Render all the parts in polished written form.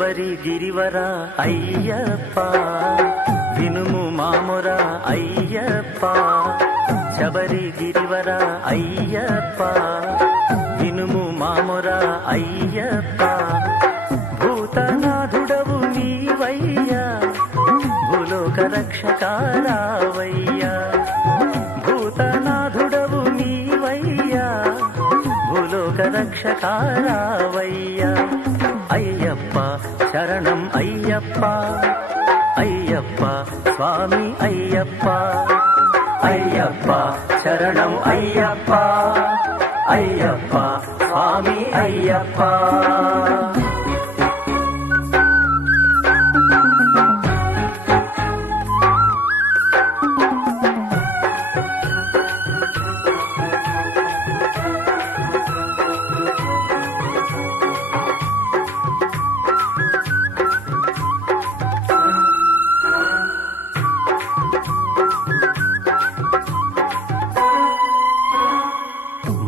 శబరి గిరివర అయ్యప్ప వినుము మాముర అయ్యప్ప శబరి గిరివర అయ్యప్ప వినుము మాముర అయ్యప్ప భూతనాథుడవు నీవయ్యా భూలోక రక్షకారావయ్యా భూతనాథుడవు నీవయ్యా భూలోక రక్షకారావయ్యా అయ్యప్ప శరణం అయ్యప్ప అయ్యప్ప స్వామి అయ్యప్ప అయ్యప్ప శరణం అయ్యప్ప అయ్యప్ప స్వామి అయ్యప్ప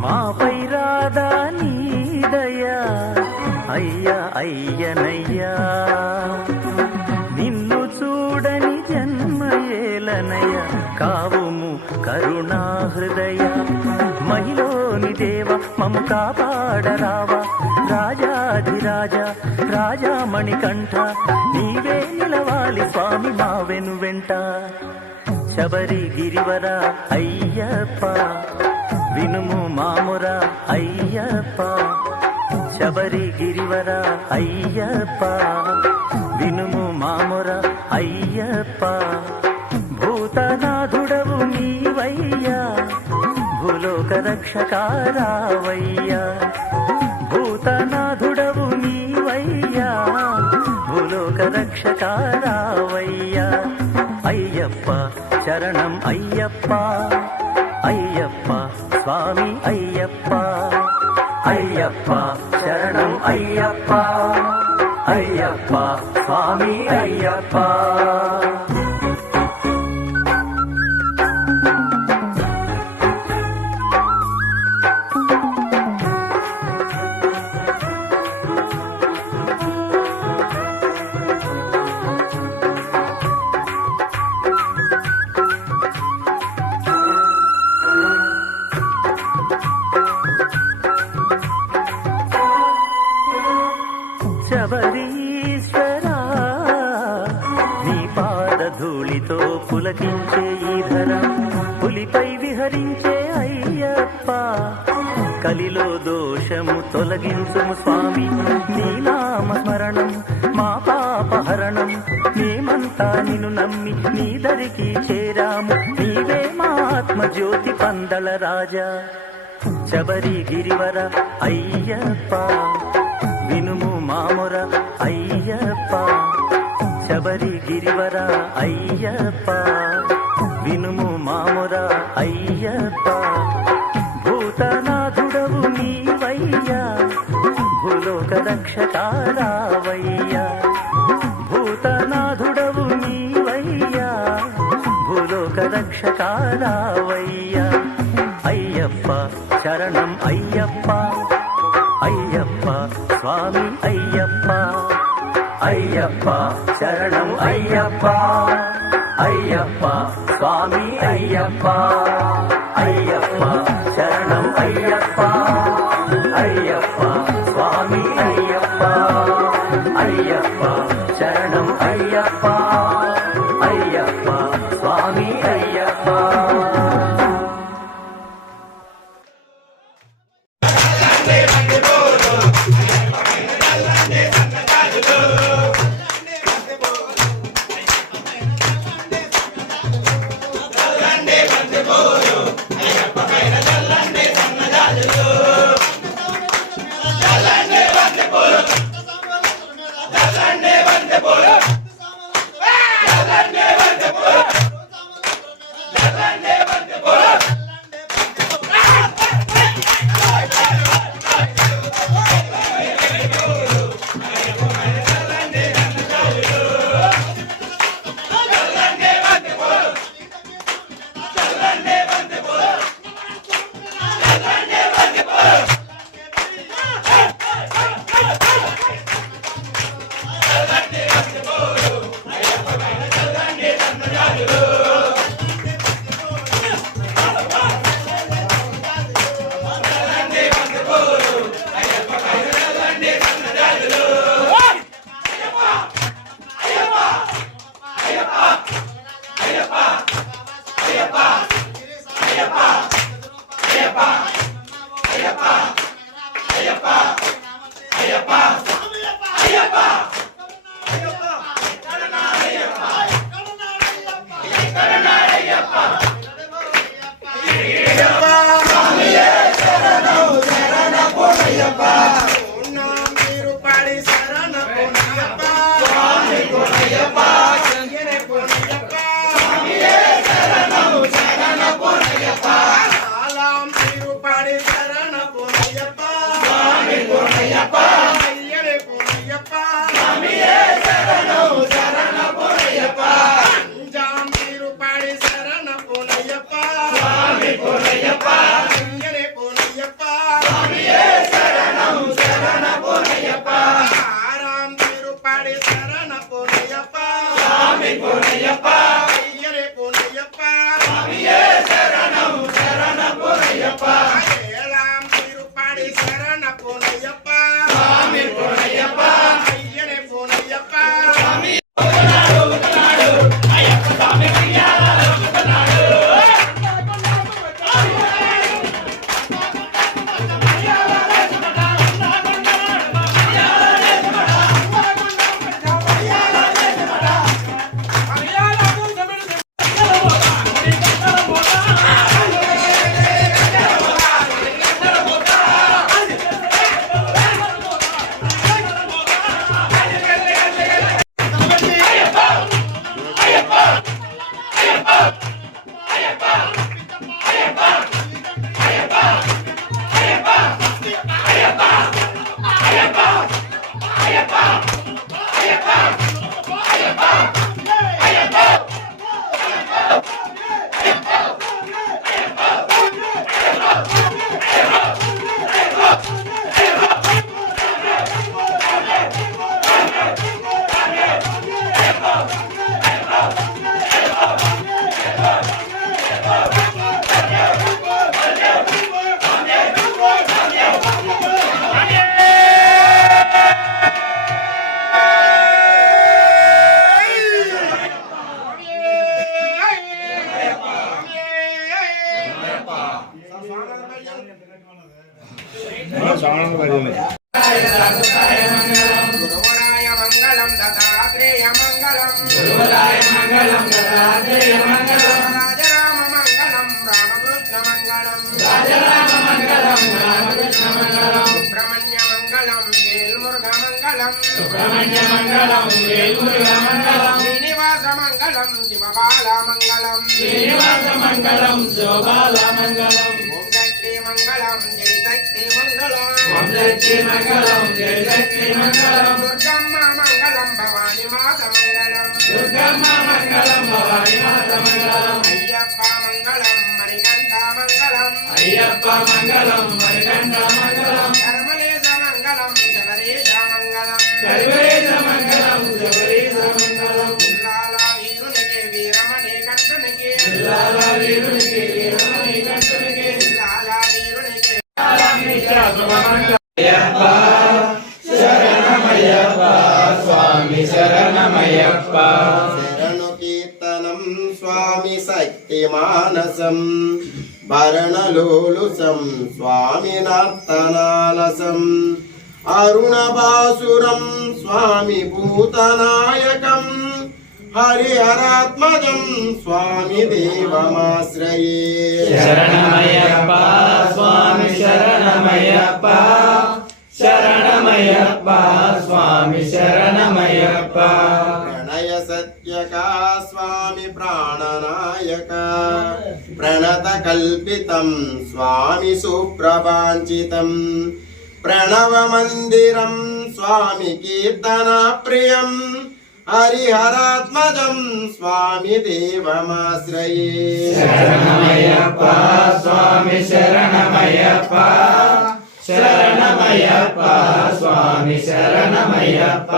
మాపై రాధా నీదయ్యా అయ్యా అయ్యనయ్యా నిన్ను చూడని జన్మయేలనయ్య కావుము కరుణా హృదయ మహిలోని దేవ మము కాపాడరావా రాజాధిరాజ రాజామణికంఠ నీవే నిలవాలి స్వామి మా వెను వెంట శబరి గిరివర అయ్యప్ప వినుము మాముర అయ్యప్ప శబరి గిరివర అయ్యప్ప వినుము మాముర అయ్యప్ప భూతనాథుడవు నీవయ్యా భూలోక రక్షకారావయ్యా భూతనాథుడవు నీవయ్యా భూలోక రక్షకారావయ్యా అయ్యప్ప శరణం అయ్యప్ప అయ్యప్ప స్వామి అయ్యప్ప అయ్యప్ప శరణం అయ్యప్ప అయ్యప్ప స్వామి అయ్యప్ప శబరీశ్వరా నీ పాదధూళితో పులకించే ఈ ధరం పులిపై విహరించే అయ్యప్ప కలిలో దోషము తొలగించుము స్వామి నీ నామ స్మరణం మా పాపహరణం మేమంతా నిన్ను నమ్మి నీ దరికి చేరాము నీవే మా ఆత్మజ్యోతి పందల రాజా శబరి గిరివర అయ్యప్ప వినుము మాముర అయ్యప్ప శబరి గిరివర అయ్యప్ప వినుము మాముర అయ్యప్ప భూతనాథుడవు నీవయ్యా భూలోక రక్షకారావయ్యా భూతనాథుడవు నీవయ్యా భూలోక రక్షకారావయ్యా అయ్యప్ప శరణం అయ్యప్ప అయ్యప్ప స్వామి అయ్యప్ప అయ్యప్ప శరణం అయ్యప్ప అయ్యప్ప స్వామి అయ్యప్ప అయ్యప్ప శరణం అయ్యప్ప అయ్యప్ప స్వామి అయ్యప్ప అయ్యప్ప శరణం అయ్యప్ప అయ్యప్ప స్వామి అయ్యప్ప అయ్యప్ప పైన చల్లండి गुरुवराय मंगलम दत्तात्रेय मंगलम गुरुवराय मंगलम दत्तात्रेय मंगलम राजराम मंगलम रामकृष्ण मंगलम राजराम मंगलम रामकृष्ण मंगलम सुब्रह्मण्य मंगलम वेलमुरुग मंगलम सुब्रह्मण्य मंगलम वेलमुरुग मंगलम श्रीनिवास मंगलम शिवबाला मंगलम श्रीनिवास मंगलम शिवबाला मंगलम ओम शक्ति मंगलम जय शक्ति मंगलम ओम शक्ति मंगलम जय शक्ति मंगलम दुर्गम्म मंगलम भवानी माता मंगलम दुर्गम्म मंगलम भवानी माता मंगलम अय्यप्पा मंगलम मणिकंठ मंगलम अय्यप्पा मंगलम मणिकंठ मंगलम धर्मलेश मंगलम शबरीश मंगलम सर्वेश मंगलम शबरीश मंगलम लाला वीरुनिके वीरमणि कंठनिके लाला वीरुनिके वीरमणि कंठनिके लाला वीरुनिके శరణమయ్యప్ప స్వామి శరణమయ్యప్ప శరణు కీర్తనం స్వామి శక్తి మానసం భరణలోలుసం స్వామి నర్తనాలసం అరుణభాసురం స్వామి భూతనాయకం హరిహరాత్మజం స్వామి దేవమాశ్రయే శరణమయ్యప్ప స్వామి శరణమయ్యప్ప శరణమయ్యప్ప స్వామి శరణమయ్యప్ప ప్రణయ సత్యకా స్వామి ప్రాణనాయక ప్రణత కల్పితం స్వామి సుప్రభాంచితం ప్రణవ మందిరం స్వామి కీర్తన ప్రియం హరిహరాత్మజం స్వామి దేవమాశ్రయే శరణమయ్యప్ప స్వామి శరణమయ్యప్ప శరణమయ్యప్ప స్వామి శరణమయ్యప్ప